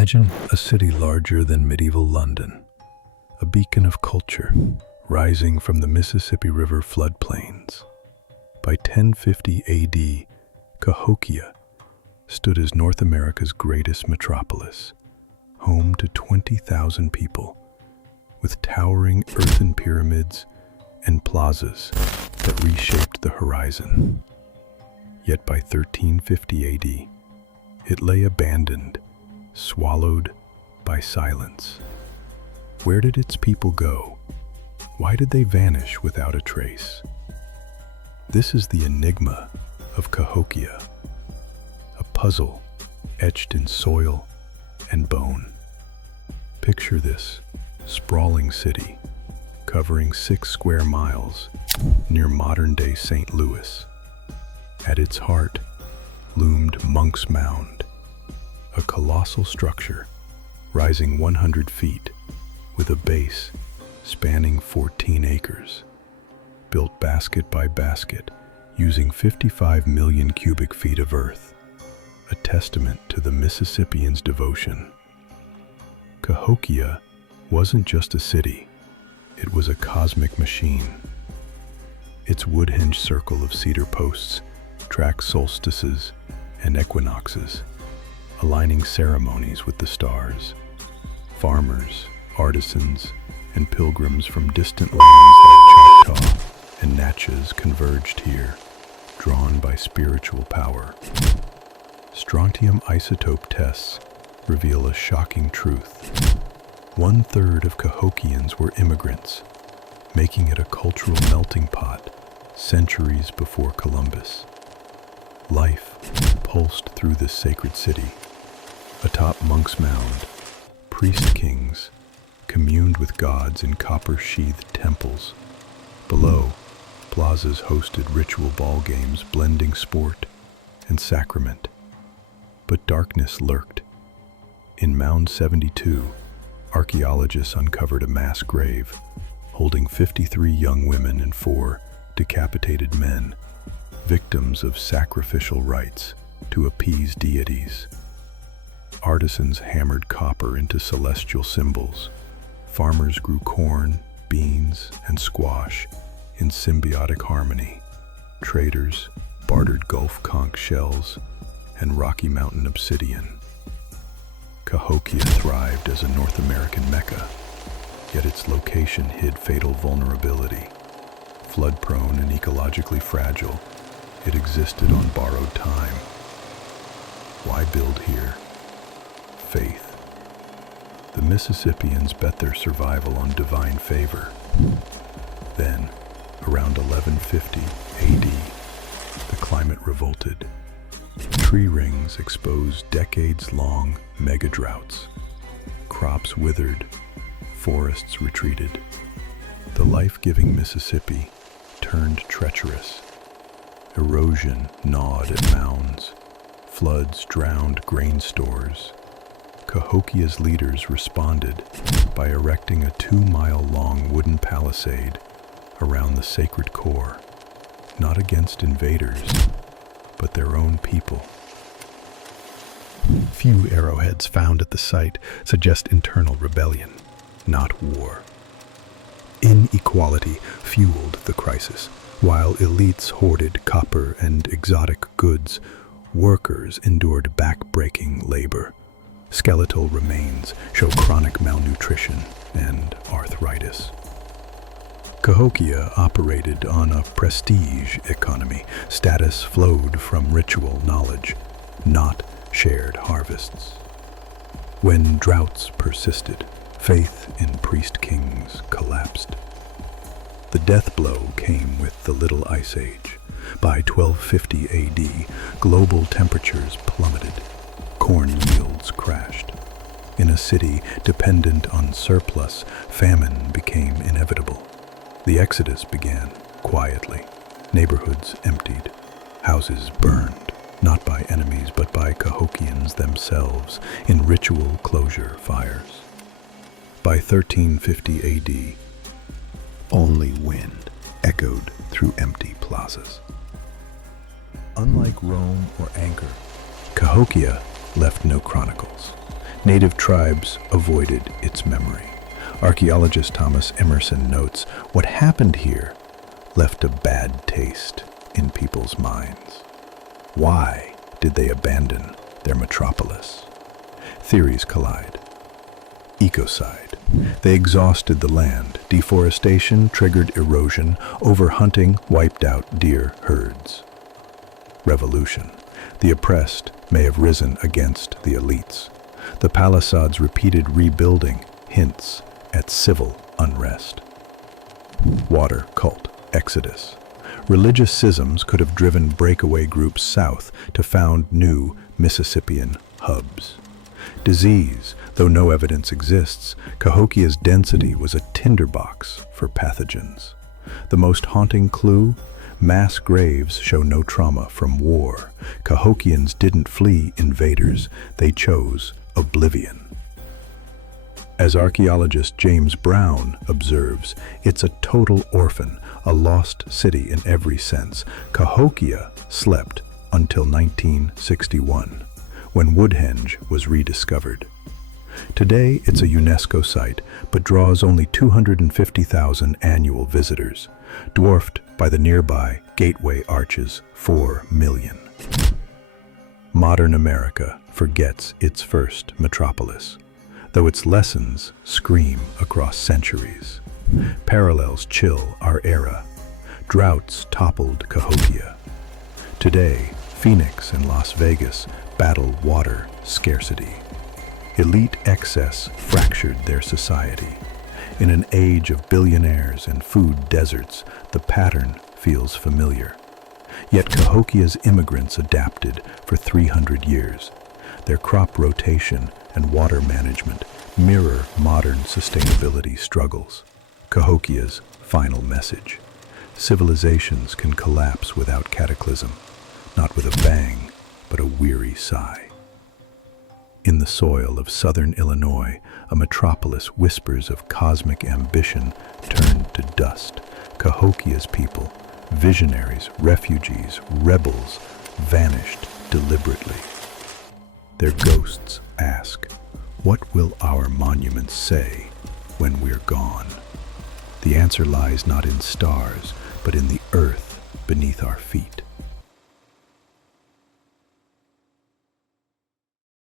Imagine a city larger than medieval London, a beacon of culture rising from the Mississippi River floodplains. By 1050 AD, Cahokia stood as North America's greatest metropolis, home to 20,000 people, with towering earthen pyramids and plazas that reshaped the horizon. Yet by 1350 AD, it lay abandoned, swallowed by silence. Where did its people go? Why did they vanish without a trace? This is the enigma of Cahokia, a puzzle etched in soil and bone. Picture this sprawling city covering 6 square miles near modern-day St. Louis. At its heart loomed Monk's Mound, a colossal structure rising 100 feet with a base spanning 14 acres, built basket by basket using 55 million cubic feet of earth, a testament to the Mississippians' devotion. Cahokia wasn't just a city, it was a cosmic machine. Its wood-hinged circle of cedar posts tracked solstices and equinoxes, aligning ceremonies with the stars. Farmers, artisans, and pilgrims from distant lands like Choctaw and Natchez converged here, drawn by spiritual power. Strontium isotope tests reveal a shocking truth. 1/3 of Cahokians were immigrants, making it a cultural melting pot centuries before Columbus. Life pulsed through this sacred city. Atop Monk's Mound, priest kings communed with gods in copper-sheathed temples. Below, plazas hosted ritual ball games blending sport and sacrament. But darkness lurked. In Mound 72, archaeologists uncovered a mass grave holding 53 young women and 4 decapitated men, victims of sacrificial rites to appease deities. Artisans hammered copper into celestial symbols. Farmers grew corn, beans, and squash in symbiotic harmony. Traders bartered Gulf conch shells and Rocky Mountain obsidian. Cahokia thrived as a North American Mecca, yet its location hid fatal vulnerability. Flood-prone and ecologically fragile, it existed on borrowed time. Why build here? Faith. The Mississippians bet their survival on divine favor. Then, around 1150 AD, the climate revolted. Tree rings exposed decades-long mega-droughts. Crops withered, forests retreated. The life-giving Mississippi turned treacherous. Erosion gnawed at mounds. Floods drowned grain stores. Cahokia's leaders responded by erecting a 2-mile-long wooden palisade around the sacred core, not against invaders, but their own people. Few arrowheads found at the site suggest internal rebellion, not war. Inequality fueled the crisis. While elites hoarded copper and exotic goods, workers endured back-breaking labor. Skeletal remains show chronic malnutrition and arthritis. Cahokia operated on a prestige economy. Status flowed from ritual knowledge, not shared harvests. When droughts persisted, faith in priest kings collapsed. The death blow came with the Little Ice Age. By 1250 AD, global temperatures plummeted. Corn yields crashed. In a city dependent on surplus, famine became inevitable. The exodus began quietly. Neighborhoods emptied. Houses burned, not by enemies but by Cahokians themselves, in ritual closure fires. By 1350 AD, only wind echoed through empty plazas. Unlike Rome or Anchor, Cahokia left no chronicles. Native tribes avoided its memory. Archaeologist Thomas Emerson notes, what happened here left a bad taste in people's minds. Why did they abandon their metropolis? Theories collide. Ecocide. They exhausted the land. Deforestation triggered erosion. Overhunting wiped out deer herds. Revolution. The oppressed may have risen against the elites. The palisades' repeated rebuilding hints at civil unrest. Water cult exodus. Religious schisms could have driven breakaway groups south to found new Mississippian hubs. Disease. Though no evidence exists, Cahokia's density was a tinderbox for pathogens. The most haunting clue? Mass graves show no trauma from war. Cahokians didn't flee invaders, they chose oblivion. As archaeologist James Brown observes, it's a total orphan, a lost city in every sense. Cahokia slept until 1961, when Woodhenge was rediscovered. Today, it's a UNESCO site, but draws only 250,000 annual visitors, dwarfed by the nearby Gateway Arch's 4 million. Modern America forgets its first metropolis, though its lessons scream across centuries. Parallels chill our era. Droughts toppled Cahokia. Today, Phoenix and Las Vegas battle water scarcity. Elite excess fractured their society. In an age of billionaires and food deserts, the pattern feels familiar. Yet Cahokia's immigrants adapted for 300 years. Their crop rotation and water management mirror modern sustainability struggles. Cahokia's final message: civilizations can collapse without cataclysm, not with a bang, but a weary sigh. In the soil of southern Illinois, a metropolis whispers of cosmic ambition turned to dust. Cahokia's people, visionaries, refugees, rebels, vanished deliberately. Their ghosts ask, what will our monuments say when we're gone? The answer lies not in stars, but in the earth beneath our feet.